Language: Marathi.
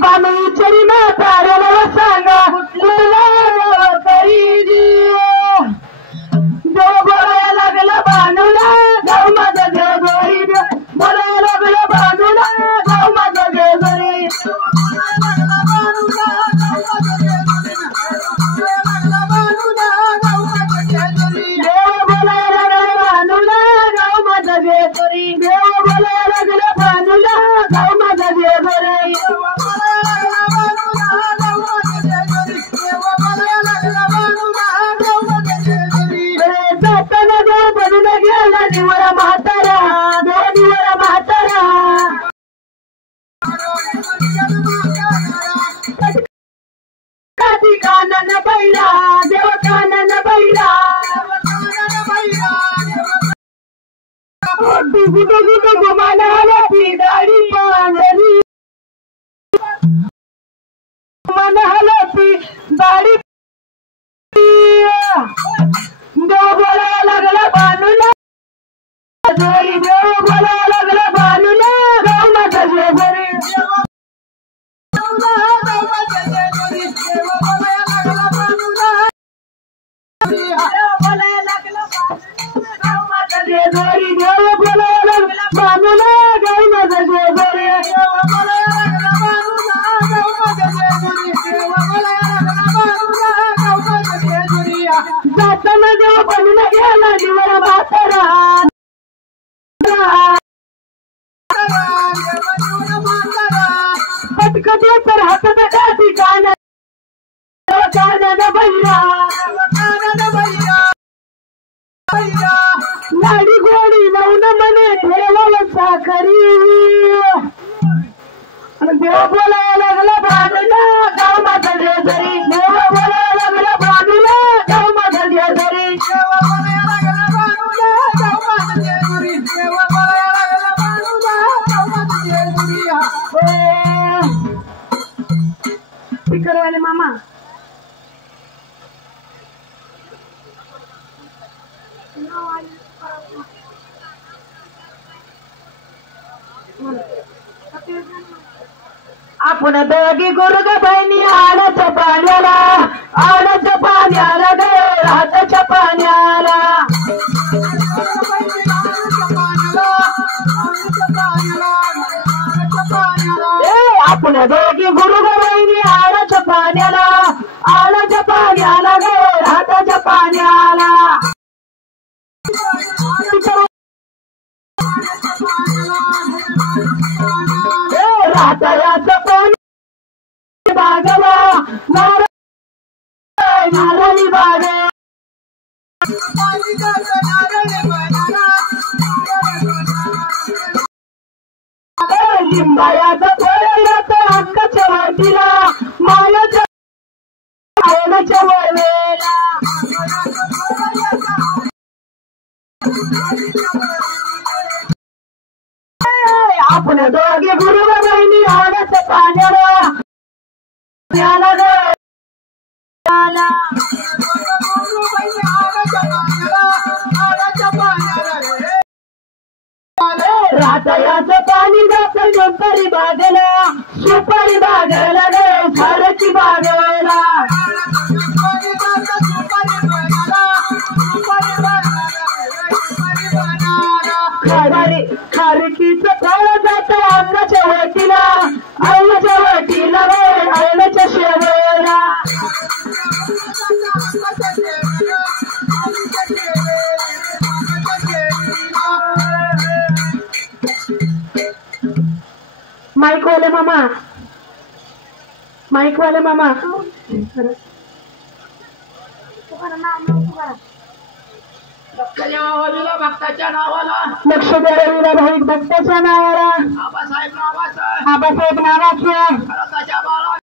बानुचरी म्हाताऱ्याला सांगा तुला तरी देव बोलायला लागला बानूला जाऊ माझा देव घरी बोलायला लागला बानूला जाऊ माझा देव घरी कानन बैला देव कानन बैला म्हणाली दाढी पांढरी म्हणाली दाढी देव बोलायला लागला बानूला देव बोलायला लागला बानूला गाव माझा जेवरी जाताना देव बनून गेला निवरा म्हातारा पटकन तर हातात काठी कानन बैरा लाडी गोडी लावून म्हणे ठेवावं साखरी देव बोलायला लागला बानूला गाव माझा जेजरी देव बोलायला लागला बानूला गाव माझा जेजरी स्पीकरवाले मामा आपण दोघी गुरुग बहिणी आणाच्या पाण्याला गे राहताच्या पाण्याला आपण दोघी गुरुग बहिणी आणाच्या पाण्याला गे राहताच्या पाण्याला राहतायाचं पाणी बागला नारळी बाग लिंबायाचं फळ हक्काच्या वाटीला मालाच्या आवडाच्या वळवेला आपण दोघे गुरु बहिणी आवडाच्या पाण्याला राहतायाचं पाणी जातं सुपारी बागेला गे झाडाची बागेला खारकीचं फळ जातं अन्नाच्या वाटीला अळण्याच्या शेवला माईकवाले मामा भक्ताच्या नावाला लक्ष द्या भाविक भक्ताच्या नावाला आबासाहेब नावाचं आबासाहेब नावाचं